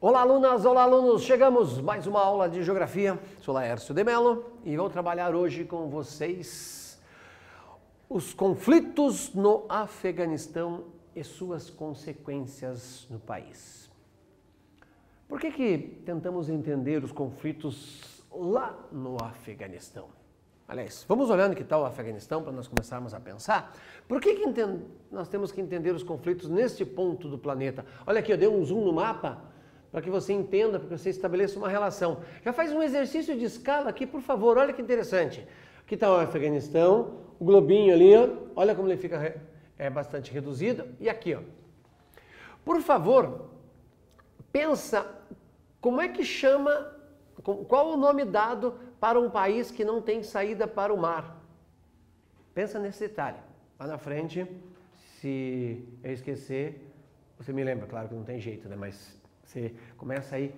Olá, alunas, olá, alunos! Chegamos mais uma aula de Geografia. Sou Laércio de Mello e vou trabalhar hoje com vocês os conflitos no Afeganistão e suas consequências no país. Por que tentamos entender os conflitos lá no Afeganistão? Aliás, vamos olhando que tal o Afeganistão para nós começarmos a pensar. Por que nós temos que entender os conflitos neste ponto do planeta? Olha aqui, eu dei um zoom no mapa para que você entenda, para que você estabeleça uma relação. Já faz um exercício de escala aqui, por favor, olha que interessante. Aqui está o Afeganistão, o globinho ali, ó, olha como ele fica bastante reduzido. E aqui, ó. Por favor, pensa como é que chama, qual o nome dado para um país que não tem saída para o mar. Pensa nesse detalhe. Lá na frente, se eu esquecer, você me lembra, claro que não tem jeito, né? Mas você começa aí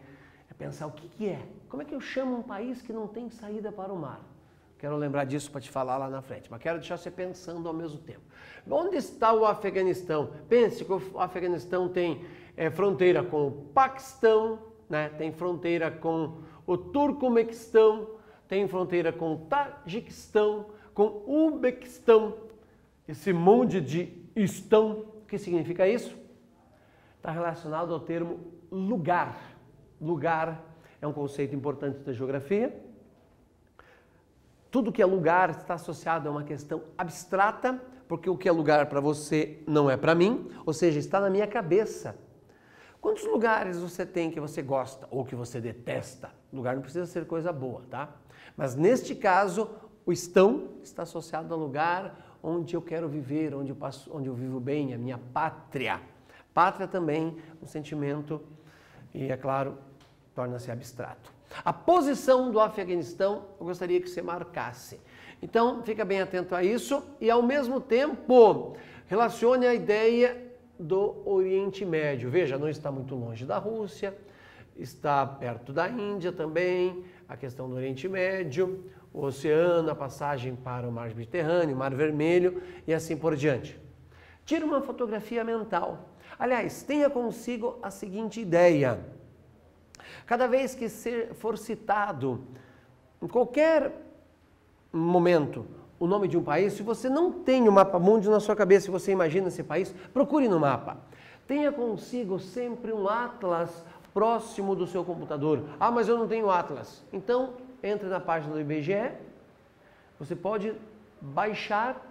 a pensar o que é. Como é que eu chamo um país que não tem saída para o mar? Quero lembrar disso para te falar lá na frente, mas quero deixar você pensando ao mesmo tempo. Onde está o Afeganistão? Pense que o Afeganistão tem fronteira com o Paquistão, né? Tem fronteira com o Turcomequistão, tem fronteira com o Tajiquistão, com o Uzbequistão. Esse monte de estão, o que significa isso? Está relacionado ao termo lugar. Lugar é um conceito importante da geografia. Tudo que é lugar está associado a uma questão abstrata, porque o que é lugar para você não é para mim, ou seja, está na minha cabeça. Quantos lugares você tem que você gosta ou que você detesta? Lugar não precisa ser coisa boa, tá? Mas neste caso, o estão está associado ao lugar onde eu quero viver, onde eu vivo bem, a minha pátria. Pátria também, um sentimento, e é claro, torna-se abstrato. A posição do Afeganistão, eu gostaria que você marcasse. Então, fica bem atento a isso e, ao mesmo tempo, relacione a ideia do Oriente Médio. Veja, não está muito longe da Rússia, está perto da Índia também, a questão do Oriente Médio, o oceano, a passagem para o Mar Mediterrâneo, o Mar Vermelho e assim por diante. Tire uma fotografia mental. Aliás, tenha consigo a seguinte ideia. Cada vez que for citado, em qualquer momento, o nome de um país, se você não tem o mapa mundi na sua cabeça, se você imagina esse país, procure no mapa. Tenha consigo sempre um atlas próximo do seu computador. Ah, mas eu não tenho atlas. Então, entre na página do IBGE, você pode baixar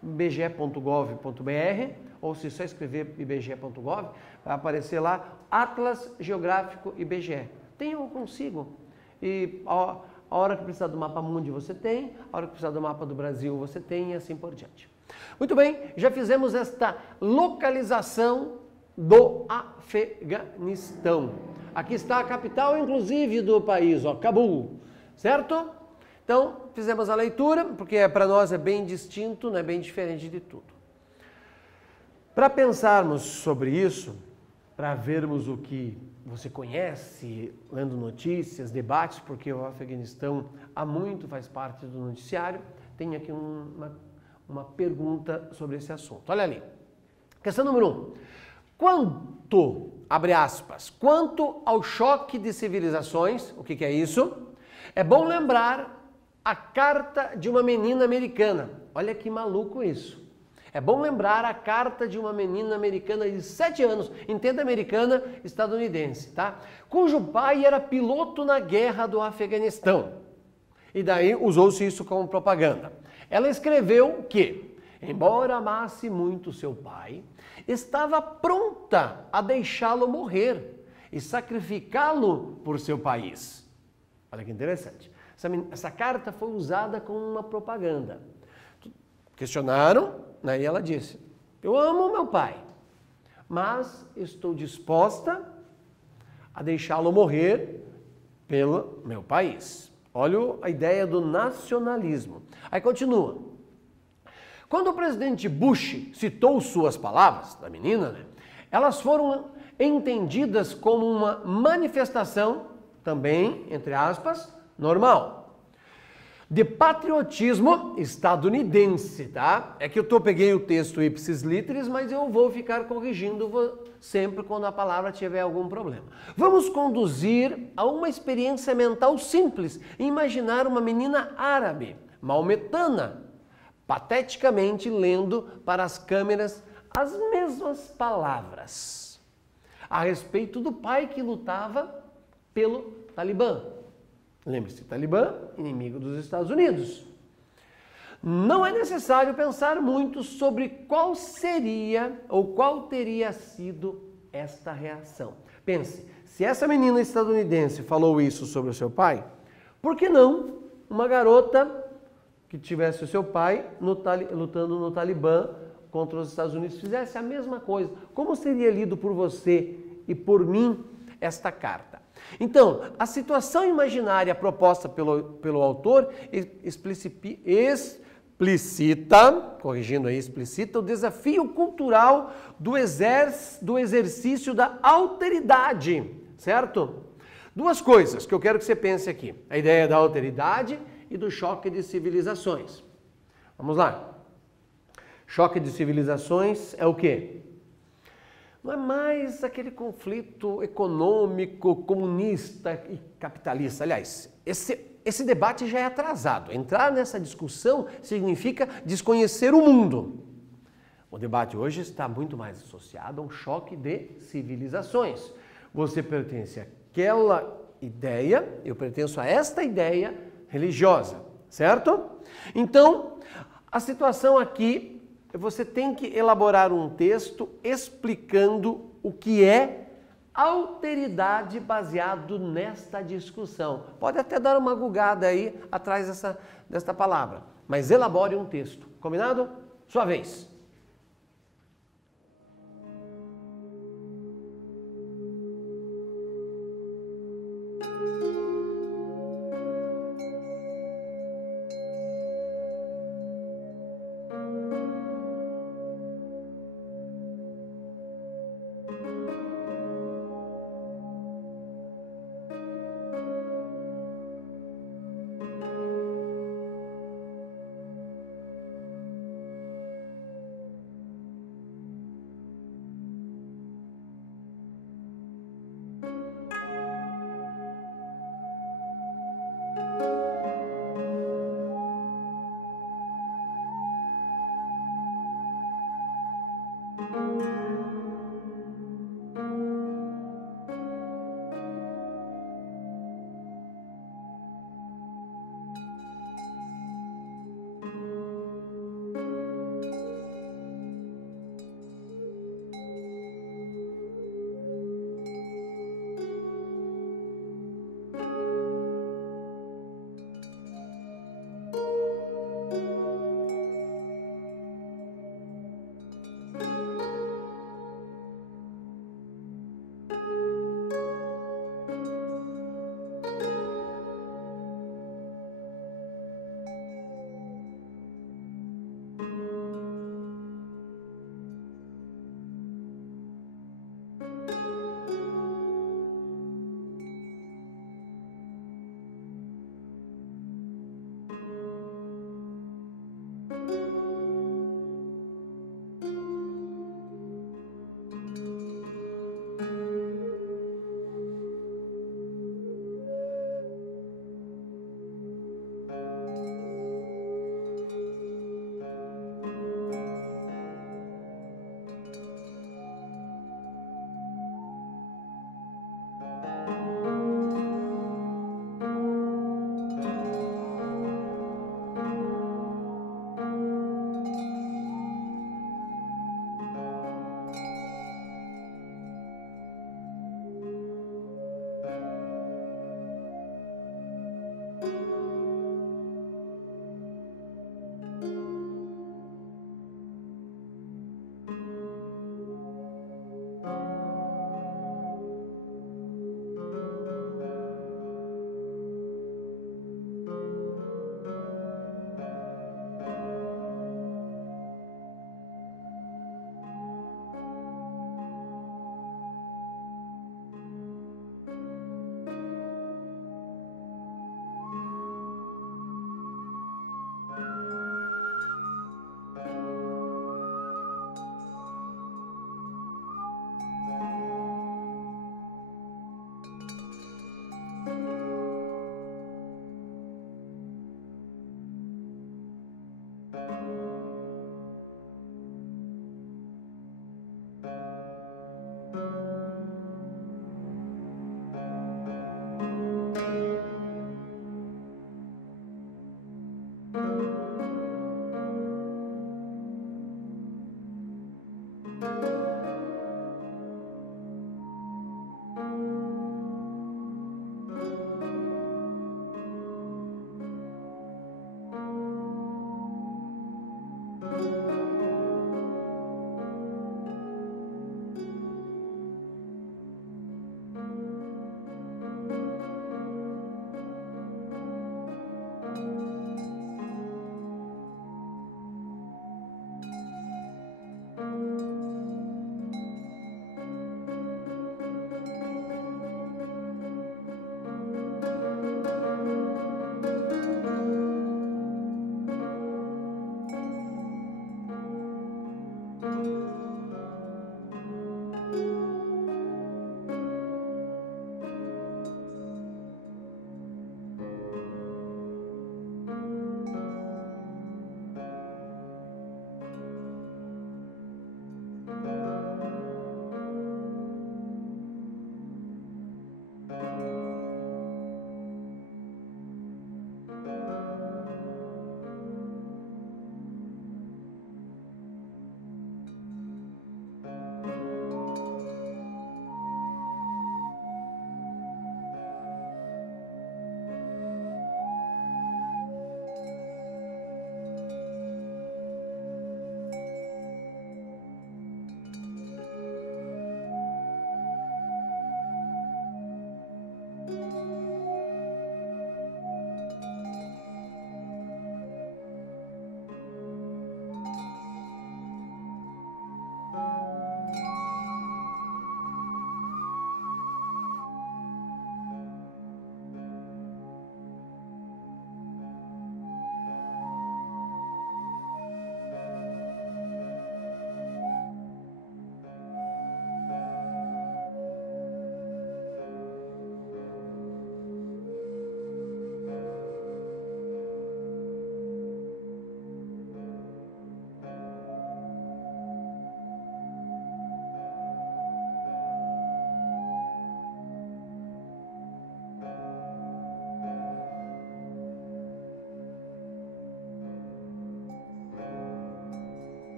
ibge.gov.br, ou se só escrever ibge.gov, vai aparecer lá Atlas Geográfico IBGE. Tenha-o consigo. E a hora que precisar do mapa mundi você tem, a hora que precisar do mapa do Brasil você tem e assim por diante. Muito bem, já fizemos esta localização do Afeganistão. Aqui está a capital, inclusive, do país, ó, Cabul, certo? Então, fizemos a leitura, porque para nós é bem distinto, né, bem diferente de tudo. Para pensarmos sobre isso, para vermos o que você conhece, lendo notícias, debates, porque o Afeganistão há muito faz parte do noticiário, tem aqui uma pergunta sobre esse assunto. Olha ali. Questão número 1. Quanto, abre aspas, quanto ao choque de civilizações, o que é isso? É bom lembrar a carta de uma menina americana. Olha que maluco isso. É bom lembrar a carta de uma menina americana de 7 anos, entenda americana, estadunidense, tá? Cujo pai era piloto na guerra do Afeganistão. E daí usou-se isso como propaganda. Ela escreveu que, embora amasse muito seu pai, estava pronta a deixá-lo morrer e sacrificá-lo por seu país. Olha que interessante. Essa carta foi usada como uma propaganda. Questionaram, né, e ela disse, eu amo meu pai, mas estou disposta a deixá-lo morrer pelo meu país. Olha a ideia do nacionalismo. Aí continua. Quando o presidente Bush citou suas palavras, da menina, né, elas foram entendidas como uma manifestação, também, entre aspas, normal. de patriotismo estadunidense, tá? É que peguei o texto ipsis literis, mas eu vou ficar corrigindo sempre quando a palavra tiver algum problema. Vamos conduzir a uma experiência mental simples e imaginar uma menina árabe, maometana, pateticamente lendo para as câmeras as mesmas palavras a respeito do pai que lutava pelo Talibã. Lembre-se, Talibã, inimigo dos Estados Unidos. Não é necessário pensar muito sobre qual seria ou qual teria sido esta reação. Pense, se essa menina estadunidense falou isso sobre o seu pai, por que não uma garota que tivesse o seu pai lutando no Talibã contra os Estados Unidos fizesse a mesma coisa? Como seria lido por você e por mim esta carta? Então, a situação imaginária proposta pelo autor explicita, corrigindo aí, explicita o desafio cultural do exercício da alteridade, certo? Duas coisas que eu quero que você pense aqui. A ideia da alteridade e do choque de civilizações. Vamos lá. Choque de civilizações é o quê? Não é mais aquele conflito econômico, comunista e capitalista. Aliás, esse debate já é atrasado. Entrar nessa discussão significa desconhecer o mundo. O debate hoje está muito mais associado a um choque de civilizações. Você pertence àquela ideia, eu pertenço a esta ideia religiosa, certo? Então, a situação aqui, você tem que elaborar um texto explicando o que é alteridade baseado nesta discussão. Pode até dar uma gugada aí atrás desta palavra, mas elabore um texto. Combinado? Sua vez.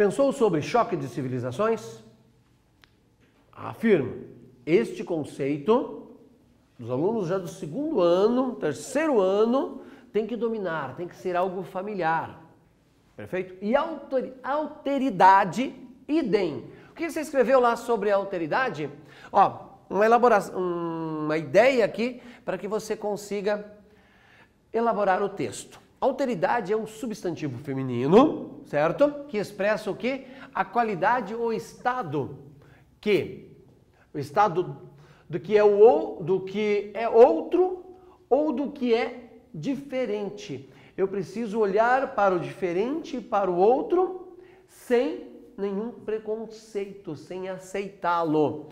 Pensou sobre choque de civilizações? Afirmo, este conceito, os alunos já do segundo ano, terceiro ano, tem que dominar, tem que ser algo familiar. Perfeito? E alteridade, idem. O que você escreveu lá sobre a alteridade? Ó, uma elaboração, uma ideia aqui para que você consiga elaborar o texto. Alteridade é um substantivo feminino, certo? Que expressa o quê? A qualidade ou estado do que é outro ou do que é diferente. Eu preciso olhar para o diferente e para o outro sem nenhum preconceito, sem aceitá-lo.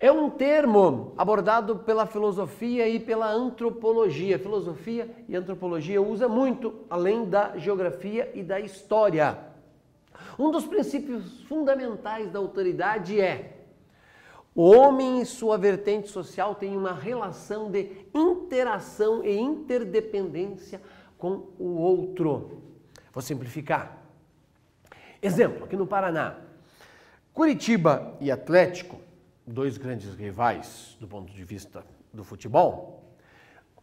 É um termo abordado pela filosofia e pela antropologia. Filosofia e antropologia usa muito, além da geografia e da história. Um dos princípios fundamentais da autoridade é: o homem e sua vertente social têm uma relação de interação e interdependência com o outro. Vou simplificar. Exemplo, aqui no Paraná. Curitiba e Atlético, dois grandes rivais do ponto de vista do futebol,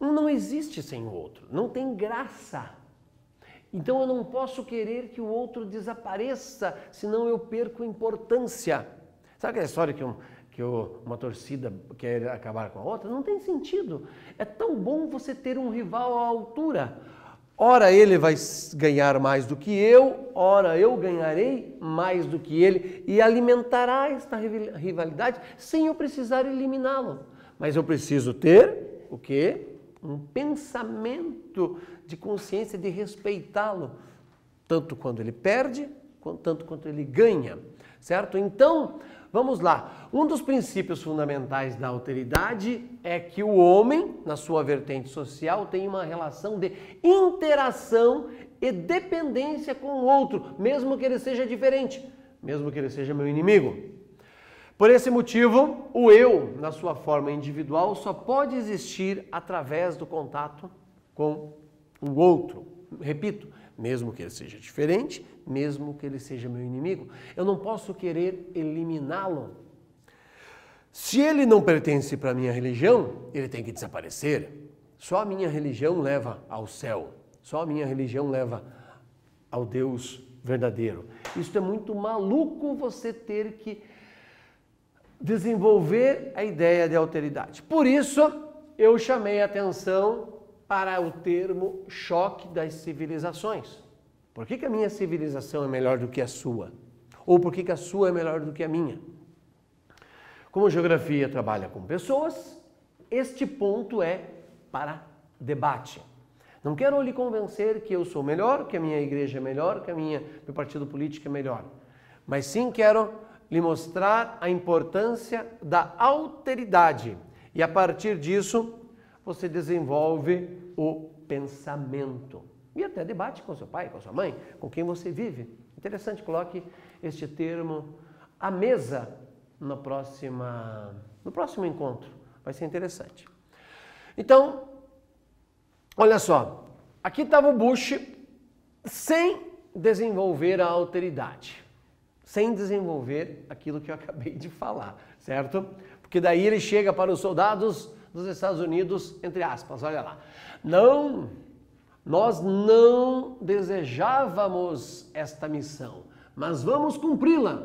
um não existe sem o outro, não tem graça. Então eu não posso querer que o outro desapareça, senão eu perco importância. Sabe aquela história que uma torcida quer acabar com a outra? Não tem sentido. É tão bom você ter um rival à altura. Ora ele vai ganhar mais do que eu, ora eu ganharei mais do que ele, e alimentará esta rivalidade sem eu precisar eliminá-lo. Mas eu preciso ter o quê? Um pensamento de consciência de respeitá-lo, tanto quando ele perde, tanto quanto ele ganha, certo? Então, vamos lá. Um dos princípios fundamentais da alteridade é que o homem, na sua vertente social, tem uma relação de interação e dependência com o outro, mesmo que ele seja diferente, mesmo que ele seja meu inimigo. Por esse motivo, o eu, na sua forma individual, só pode existir através do contato com o outro. Repito, mesmo que ele seja diferente, mesmo que ele seja meu inimigo. Eu não posso querer eliminá-lo. Se ele não pertence para a minha religião, ele tem que desaparecer. Só a minha religião leva ao céu. Só a minha religião leva ao Deus verdadeiro. Isso é muito maluco, você ter que desenvolver a ideia de alteridade. Por isso, eu chamei a atenção para o termo choque das civilizações. Por que a minha civilização é melhor do que a sua? Ou por que a sua é melhor do que a minha? Como geografia trabalha com pessoas, este ponto é para debate. Não quero lhe convencer que eu sou melhor, que a minha igreja é melhor, que meu partido político é melhor. Mas sim quero lhe mostrar a importância da alteridade. E a partir disso, você desenvolve o pensamento. E até debate com seu pai, com sua mãe, com quem você vive. Interessante, coloque este termo à mesa no próximo encontro. Vai ser interessante. Então, olha só. Aqui estava o Bush sem desenvolver a alteridade. Sem desenvolver aquilo que eu acabei de falar, certo? Porque daí ele chega para os soldados dos Estados Unidos, entre aspas, olha lá. Não, nós não desejávamos esta missão, mas vamos cumpri-la,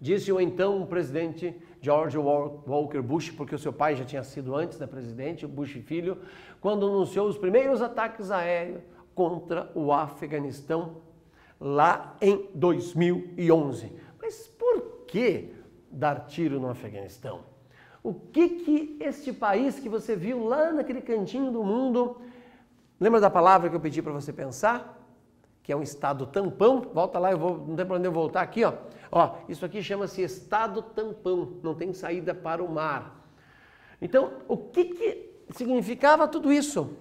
disse o então presidente George Walker Bush, porque o seu pai já tinha sido antes da presidente, o Bush filho, quando anunciou os primeiros ataques aéreos contra o Afeganistão, lá em 2011. Mas por que dar tiro no Afeganistão? O que este país que você viu lá naquele cantinho do mundo, lembra da palavra que eu pedi para você pensar? Que é um estado tampão. Volta lá, não tem para onde eu voltar aqui, ó. Ó, isso aqui chama-se estado tampão, não tem saída para o mar. Então, o que significava tudo isso?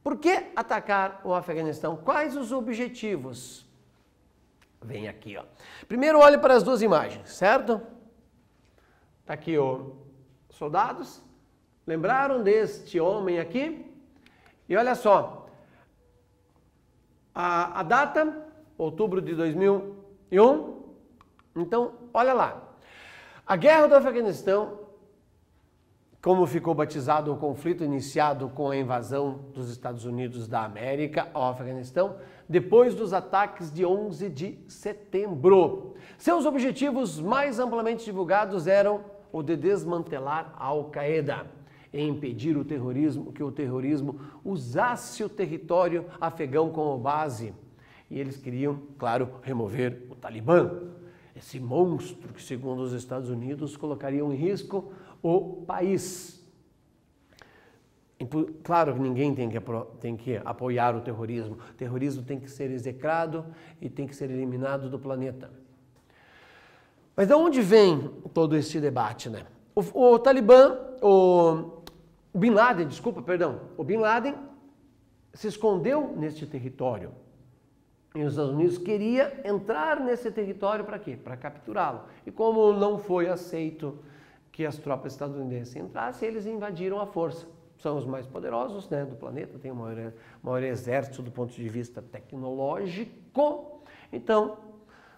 Por que atacar o Afeganistão? Quais os objetivos? Vem aqui, ó. Primeiro olhe para as duas imagens, certo? Tá aqui os soldados. Lembraram deste homem aqui? E olha só. A data, outubro de 2001, 2001. Então, olha lá. A guerra do Afeganistão, como ficou batizado o conflito iniciado com a invasão dos Estados Unidos da América ao Afeganistão, depois dos ataques de 11 de setembro. Seus objetivos mais amplamente divulgados eram o de desmantelar a Al-Qaeda e impedir o terrorismo, que o terrorismo usasse o território afegão como base. E eles queriam, claro, remover o Talibã, esse monstro que, segundo os Estados Unidos, colocaria em risco o país. Claro que ninguém tem que apoiar o terrorismo. O terrorismo tem que ser execrado e tem que ser eliminado do planeta. Mas de onde vem todo esse debate, né? O Talibã, o Bin Laden se escondeu neste território. E os Estados Unidos queria entrar nesse território para quê? Para capturá-lo. E como não foi aceito que as tropas estadunidenses entrassem, eles invadiram à força. São os mais poderosos, né, do planeta, tem o maior exército do ponto de vista tecnológico. Então,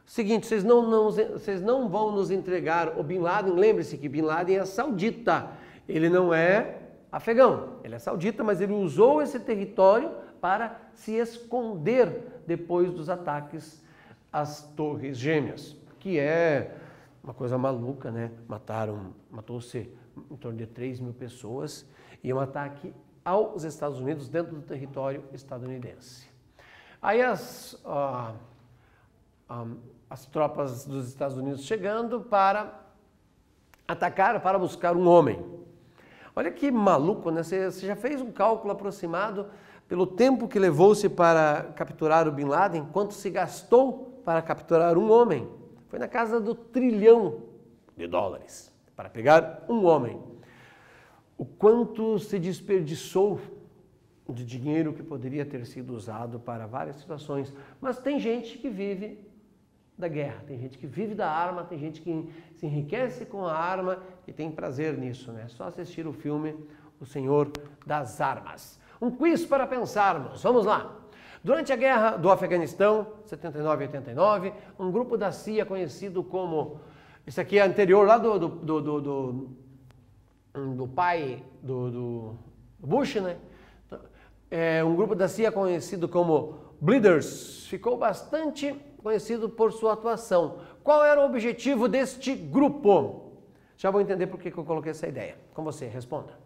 seguinte, vocês não vão nos entregar o Bin Laden. Lembre-se que Bin Laden é saudita, ele não é afegão, ele é saudita, mas ele usou esse território para se esconder depois dos ataques às Torres Gêmeas, que é uma coisa maluca, né? Matou-se em torno de 3.000 pessoas e um ataque aos Estados Unidos dentro do território estadunidense. Aí as tropas dos Estados Unidos chegando para atacar, para buscar um homem. Olha que maluco, né? Você já fez um cálculo aproximado pelo tempo que levou-se para capturar o Bin Laden, quanto se gastou para capturar um homem? Foi na casa do $1 trilhão para pegar um homem. O quanto se desperdiçou de dinheiro que poderia ter sido usado para várias situações. Mas tem gente que vive da guerra, tem gente que vive da arma, tem gente que se enriquece com a arma e tem prazer nisso, né? Só assistir o filme O Senhor das Armas. Um quiz para pensarmos. Vamos lá. Durante a guerra do Afeganistão, 79 e 89, um grupo da CIA conhecido como... Isso aqui é anterior lá do pai do Bush, né? Um grupo da CIA conhecido como Bleeders ficou bastante conhecido por sua atuação. Qual era o objetivo deste grupo? Já vou entender por que eu coloquei essa ideia. Com você, responda.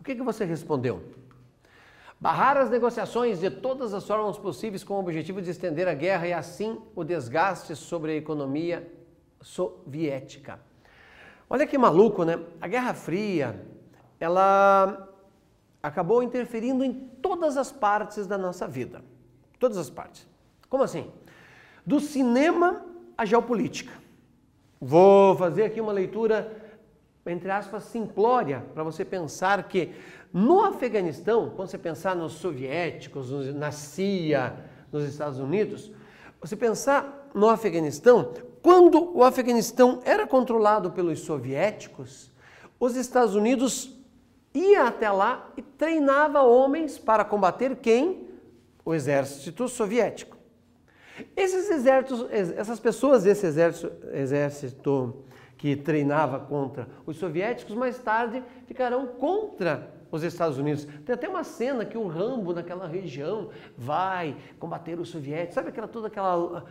O que você respondeu? Barrar as negociações de todas as formas possíveis com o objetivo de estender a guerra e assim o desgaste sobre a economia soviética. Olha que maluco, né? A Guerra Fria, ela acabou interferindo em todas as partes da nossa vida. Todas as partes. Como assim? Do cinema à geopolítica. Vou fazer aqui uma leitura, entre aspas, simplória, para você pensar que no Afeganistão, quando você pensar nos soviéticos, na CIA, nos Estados Unidos, você pensar no Afeganistão, quando o Afeganistão era controlado pelos soviéticos, os Estados Unidos ia até lá e treinava homens para combater quem? O exército soviético. Essas pessoas desse exército que treinava contra os soviéticos, mais tarde ficarão contra os Estados Unidos. Tem até uma cena que o Rambo, naquela região, vai combater os soviéticos. Sabe toda aquela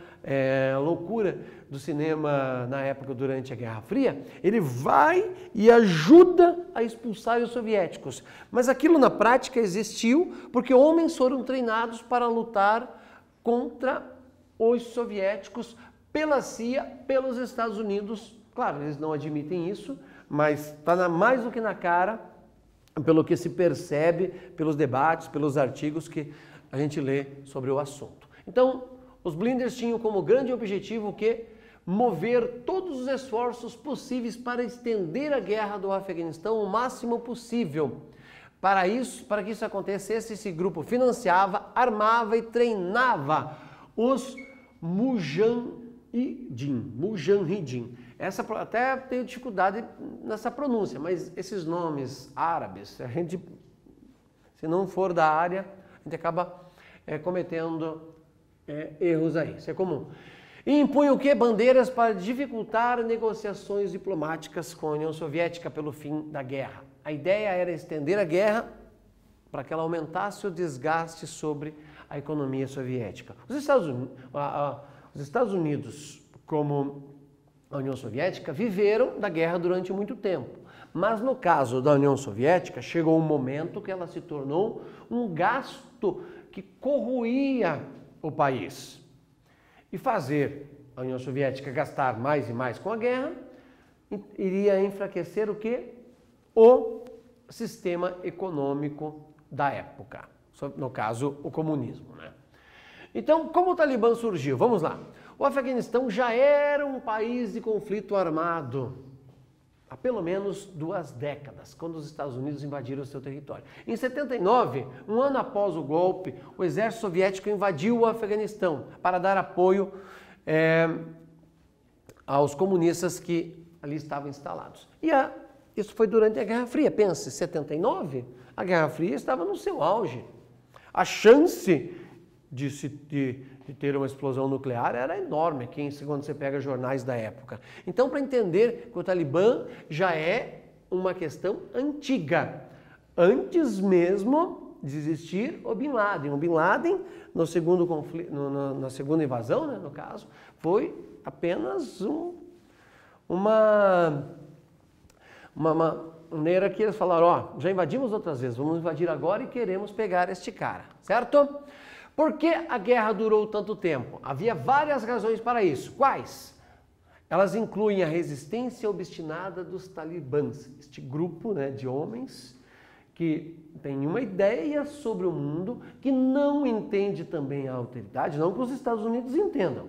loucura do cinema na época, durante a Guerra Fria? Ele vai e ajuda a expulsar os soviéticos. Mas aquilo na prática existiu porque homens foram treinados para lutar contra os soviéticos pela CIA, pelos Estados Unidos. Claro, eles não admitem isso, mas está mais do que na cara, pelo que se percebe, pelos debates, pelos artigos que a gente lê sobre o assunto. Então, os blinders tinham como grande objetivo o quê? Mover todos os esforços possíveis para estender a guerra do Afeganistão o máximo possível. Para que isso acontecesse, esse grupo financiava, armava e treinava os Mujahideen. Essa até tenho dificuldade nessa pronúncia, mas esses nomes árabes, a gente, se não for da área, a gente acaba cometendo erros aí, isso é comum. E impunha o quê? Bandeiras para dificultar negociações diplomáticas com a União Soviética pelo fim da guerra. A ideia era estender a guerra para que ela aumentasse o desgaste sobre a economia soviética. Os Estados Unidos, como a União Soviética, viveram da guerra durante muito tempo. Mas no caso da União Soviética, chegou um momento que ela se tornou um gasto que corroía o país. E fazer a União Soviética gastar mais e mais com a guerra iria enfraquecer o quê? O sistema econômico da época. No caso, o comunismo, né? Então, como o Talibã surgiu? Vamos lá. O Afeganistão já era um país de conflito armado há pelo menos 2 décadas, quando os Estados Unidos invadiram o seu território. Em 79, um ano após o golpe, o exército soviético invadiu o Afeganistão para dar apoio aos comunistas que ali estavam instalados. Isso foi durante a Guerra Fria. Pense, 79, a Guerra Fria estava no seu auge. A chance de ter uma explosão nuclear era enorme, quando você pega jornais da época. Então, para entender que o Talibã já é uma questão antiga, antes mesmo de existir o Bin Laden. O Bin Laden, no segundo conflito, na segunda invasão, né, no caso, foi apenas uma maneira que eles falaram, já invadimos outras vezes, vamos invadir agora e queremos pegar este cara, certo? Por que a guerra durou tanto tempo? Havia várias razões para isso. Quais? Elas incluem a resistência obstinada dos talibãs, este grupo, né, de homens que tem uma ideia sobre o mundo, que não entende também a alteridade, não que os Estados Unidos entendam.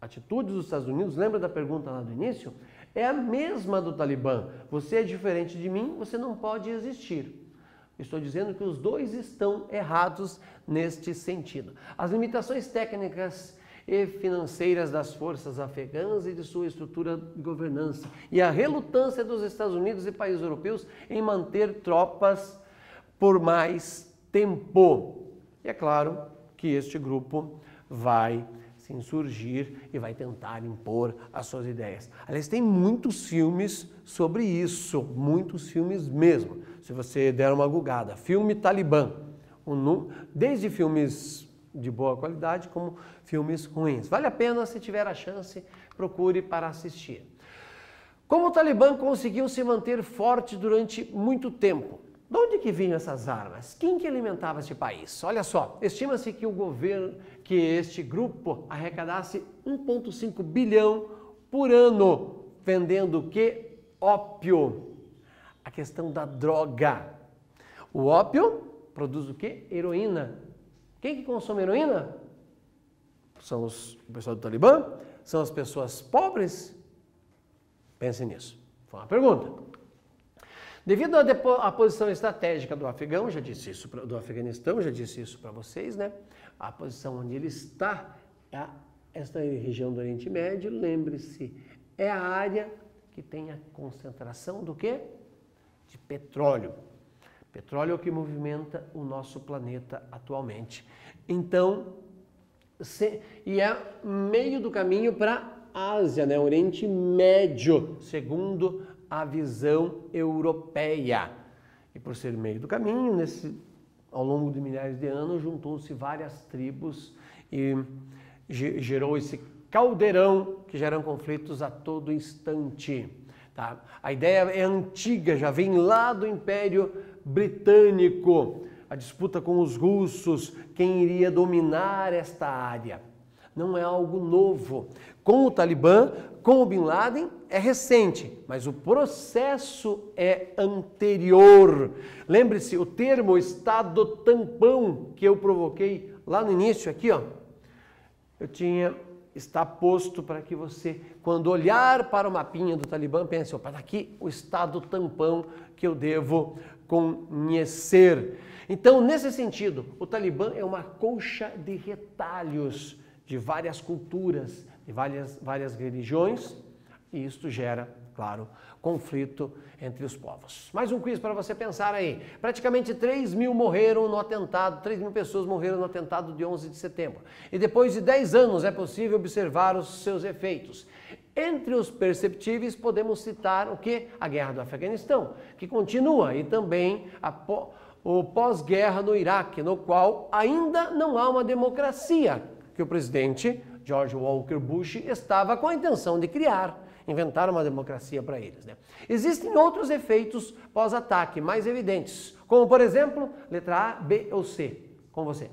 A atitude dos Estados Unidos, lembra da pergunta lá do início? É a mesma do Talibã. Você é diferente de mim, você não pode existir. Estou dizendo que os dois estão errados neste sentido. As limitações técnicas e financeiras das forças afegãs e de sua estrutura de governança e a relutância dos Estados Unidos e países europeus em manter tropas por mais tempo. E é claro que este grupo vai se insurgir e vai tentar impor as suas ideias. Aliás, tem muitos filmes sobre isso, muitos filmes mesmo. Se você der uma googada, filme Talibã, desde filmes de boa qualidade como filmes ruins. Vale a pena, se tiver a chance, procure para assistir. Como o Talibã conseguiu se manter forte durante muito tempo? De onde que vinham essas armas? Quem que alimentava este país? Olha só, estima-se que este grupo arrecadasse 1,5 bilhão por ano, vendendo o quê? Ópio. A questão da droga. O ópio produz o quê? Heroína. Quem que consome heroína? São o pessoal do Talibã? São as pessoas pobres? Pense nisso. Foi uma pergunta. Devido à posição estratégica do Afeganistão, já disse isso para vocês, né? A posição onde ele está, esta região do Oriente Médio, lembre-se, é a área que tem a concentração do quê? De petróleo. Petróleo é o que movimenta o nosso planeta atualmente. Então, e é meio do caminho para Ásia, né? Oriente Médio, segundo a visão europeia. E por ser meio do caminho, ao longo de milhares de anos, juntou-se várias tribos e gerou esse caldeirão que geram conflitos a todo instante. Tá? A ideia é antiga, já vem lá do Império Britânico, a disputa com os russos, quem iria dominar esta área. Não é algo novo. Com o Talibã, com o Bin Laden, é recente, mas o processo é anterior. Lembre-se, o termo Estado tampão que eu provoquei lá no início, aqui, ó, está posto para que você, quando olhar para o mapinha do Talibã, pense, opa, daqui o Estado tampão que eu devo conhecer. Então, nesse sentido, o Talibã é uma colcha de retalhos de várias culturas, de várias religiões, e isto gera, claro, conflito entre os povos. Mais um quiz para você pensar aí. Praticamente 3 mil morreram no atentado, 3 mil pessoas morreram no atentado de 11 de setembro. E depois de 10 anos é possível observar os seus efeitos. Entre os perceptíveis podemos citar o quê? A guerra do Afeganistão, que continua, e também o pós-guerra no Iraque, no qual ainda não há uma democracia, que o presidente George Walker Bush estava com a intenção de criar, inventar uma democracia para eles, né? Existem outros efeitos pós-ataque mais evidentes, como por exemplo, letra A, B ou C. Com você.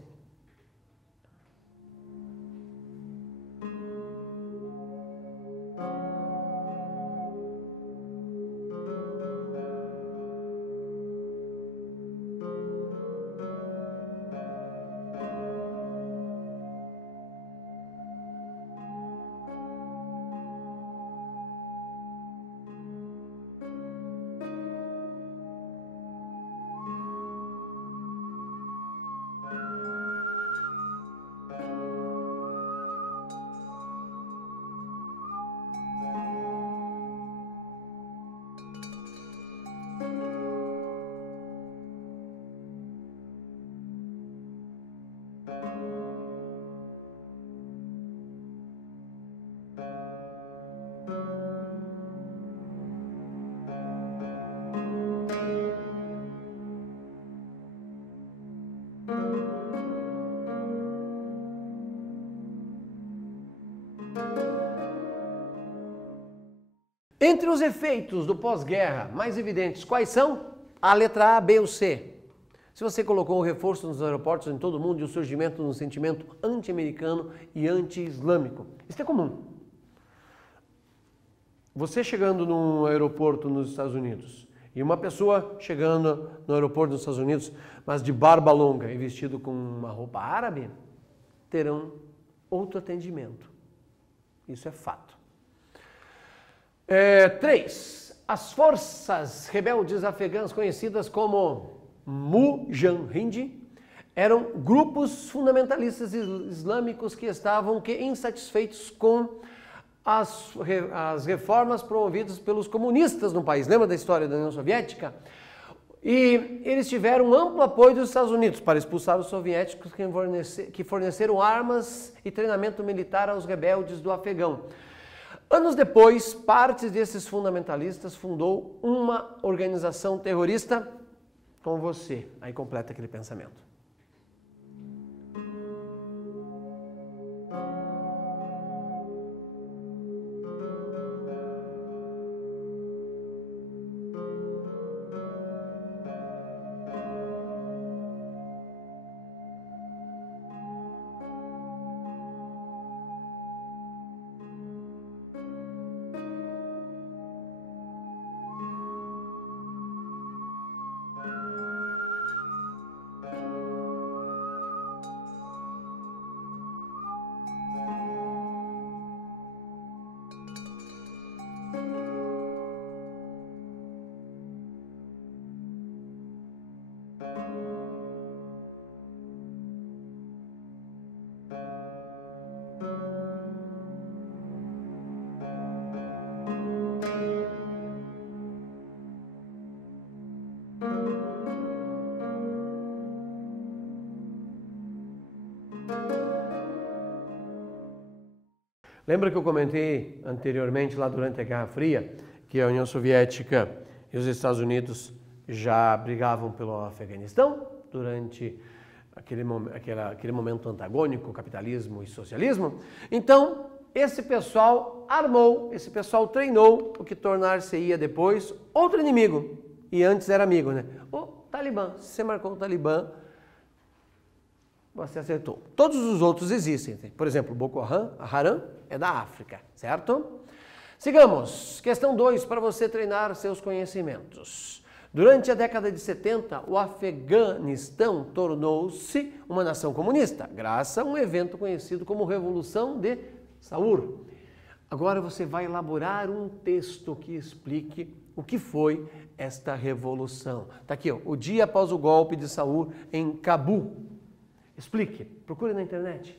Entre os efeitos do pós-guerra mais evidentes, quais são? A letra A, B ou C. Se você colocou o reforço nos aeroportos em todo o mundo e o surgimento de um sentimento anti-americano e anti-islâmico. Isso é comum. Você chegando num aeroporto nos Estados Unidos e uma pessoa chegando no aeroporto nos Estados Unidos, mas de barba longa e vestido com uma roupa árabe, terão outro atendimento. Isso é fato. 3. As forças rebeldes afegãs, conhecidas como Mujahideen, eram grupos fundamentalistas islâmicos que estavam insatisfeitos com as reformas promovidas pelos comunistas no país. Lembra da história da União Soviética? E eles tiveram amplo apoio dos Estados Unidos para expulsar os soviéticos que forneceram armas e treinamento militar aos rebeldes do Afegão. Anos depois, parte desses fundamentalistas fundou uma organização terrorista com você. Aí completa aquele pensamento. Lembra que eu comentei anteriormente, lá durante a Guerra Fria, que a União Soviética e os Estados Unidos já brigavam pelo Afeganistão durante aquele momento antagônico, capitalismo e socialismo? Então, esse pessoal armou, esse pessoal treinou o que tornar-se-ia depois outro inimigo. E antes era amigo, né? O Talibã. Se você marcou o Talibã, você acertou. Todos os outros existem. Por exemplo, Boko Haram é da África, certo? Sigamos. Questão 2, para você treinar seus conhecimentos. Durante a década de 70, o Afeganistão tornou-se uma nação comunista, graças a um evento conhecido como Revolução de Saur. Agora você vai elaborar um texto que explique o que foi esta revolução. Está aqui, ó, o dia após o golpe de Saur em Cabul. Explique, procure na internet.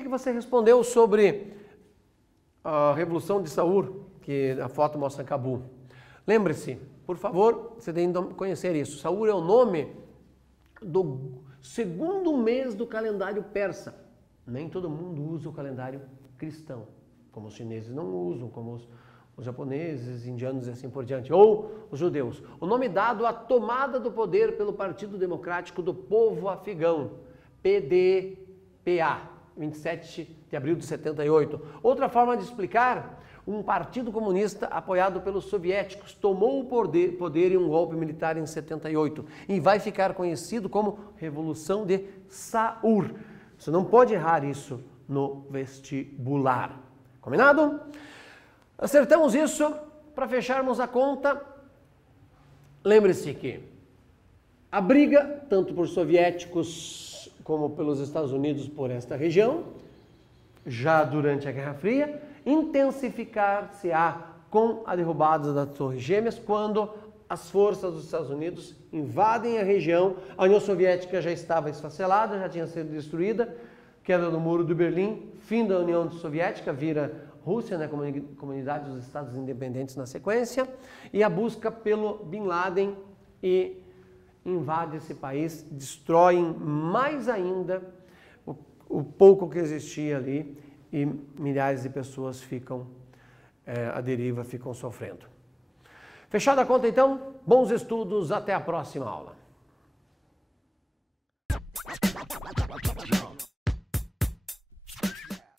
que você respondeu sobre a Revolução de Saur, que a foto mostra Cabul? Lembre-se, por favor, você tem que conhecer isso. Saur é o nome do segundo mês do calendário persa. Nem todo mundo usa o calendário cristão, como os chineses não usam, como os japoneses, indianos e assim por diante, ou os judeus. O nome dado à tomada do poder pelo Partido Democrático do Povo Afegão, PDPA, 27 de abril de 78. Outra forma de explicar, um partido comunista apoiado pelos soviéticos tomou o poder em um golpe militar em 78 e vai ficar conhecido como Revolução de Saur. Você não pode errar isso no vestibular. Combinado? Acertamos isso. Para fecharmos a conta, lembre-se que a briga, tanto por soviéticos como pelos Estados Unidos por esta região, já durante a Guerra Fria, intensificar-se-á com a derrubada das Torres Gêmeas, quando as forças dos Estados Unidos invadem a região. A União Soviética já estava esfacelada, já tinha sido destruída, queda do Muro de Berlim, fim da União Soviética, vira Rússia, né, comunidade dos Estados Independentes na sequência, e a busca pelo Bin Laden, e invade esse país, destroem mais ainda o pouco que existia ali, e milhares de pessoas ficam à deriva, ficam sofrendo. Fechada a conta então, bons estudos, até a próxima aula.